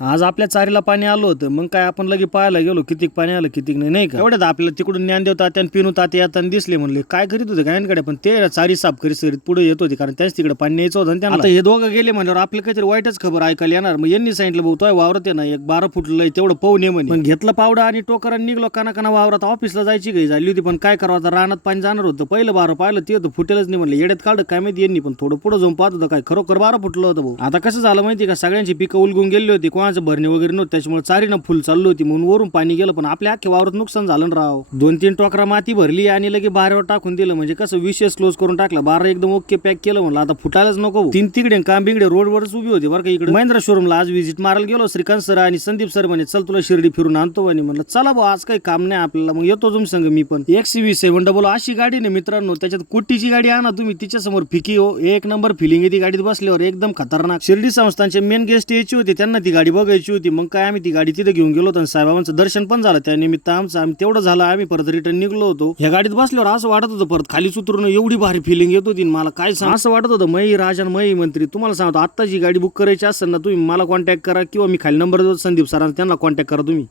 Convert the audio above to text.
आज आपल्या चारीला पाणी आलं होतं, मग काय आपण लगे पाहायला गेलो कितीक पाणी आलं कितीक नाही, नाही का. एवढ्यात आपल्याला तिकडून ज्ञानदेव तात्या आणि पिनू तात्या येताना दिसले, म्हणले काय करीत होते गायनकडे, पण ते चारी साफ करीत सरीत पुढे येत होते, कारण त्याच तिकडे पाणी यायचं होतं त्यांना. आता हे दोघं गेले म्हणल्यावर आपलं काहीतरी वाईटच खबर ऐकायला येणार. मग यांनी सांगितलं भाऊ तो वावरत ना एक 12 फूट लय तेवढं पाहून ये म्हणे. मग घेतलं पावडा आणि टोकर आणि निघलो काना वावरात. ऑफिसला जायची गई झाली होती, पण काय करावं आता, रानात पाणी जाणार होतं. पहिलं 12 पाहिलं ते होतं फुटेलच नाही, म्हणलं येड्यात काढ काय माहिती यांनी, पण थोडं पुढे जाऊन पाहत होतं काय खरोखर 12 फुटलं होतं भाऊ. आता कसं झालं माहिती का, सगळ्यांची पिकं उलगून गेली होती, कोणाचं भरणे वगैरे नव्हतं, त्याच्यामुळे चारीनं फुल चालली होती, म्हणून वरून पाणी गेलं. पण आपल्या अख्ख्या वावरात नुकसान झालं राव. 2-3 टोकरा माती भरली आणि लगे बाहेरवर टाकून दिलं, म्हणजे कसं विशेष क्लोज करून टाकला. 12 एकदम ओके पॅक केलं, म्हणलं आता फुटायलाच नको. 3 तिकडे कांबिंगडे रोडवरच उभी होती बरं का. इकडे महिंद्रा शोरूमला आज व्हिजिट मारायला गेलो. श्रीकांत सर आणि संदीप सर म्हणे चल तुला शिर्डी फिरून आणतो, आणि म्हणलं चला भाऊ आज काही काम नाही आपल्याला, मग येतो तुम संग मी पण. XCV700 अशी गाडी नाही मित्रांनो, त्याच्यात कोटीची गाडी आणा तुम्ही, तिच्या समोर फिकी हो, एक नंबर फिलिंग आहे ती गाडीत बसल्यावर, एकदम खतरनाक. शिर्डी संस्थांचे मेन गेस्ट यायची होती, त्यांना ती गाडी बघायची होती. मग काय आम्ही ती गाडी तिथे घेऊन गेलो होतो, साहेबांचं दर्शन पण झालं त्यानिमित्त आम्ही तेवढं झालं. आम्ही परत रिटर्न निघलो होतो. ह्या गाडीत बसल्यावर असं वाटत होतं परत खाली उतरून एवढी भारी फिलिंग येत होती मला काय सांग. असं वाटत होतं मई राजन मई मंत्री. तुम्हाला सांगतो आता जी गाडी बुक करायची असेल ना, तुम्ही मला कॉन्टॅक्ट करा, किंवा मी खाली नंबर देतो संदीप सरांचा, त्यांना कॉन्टॅक्ट करा तुम्ही.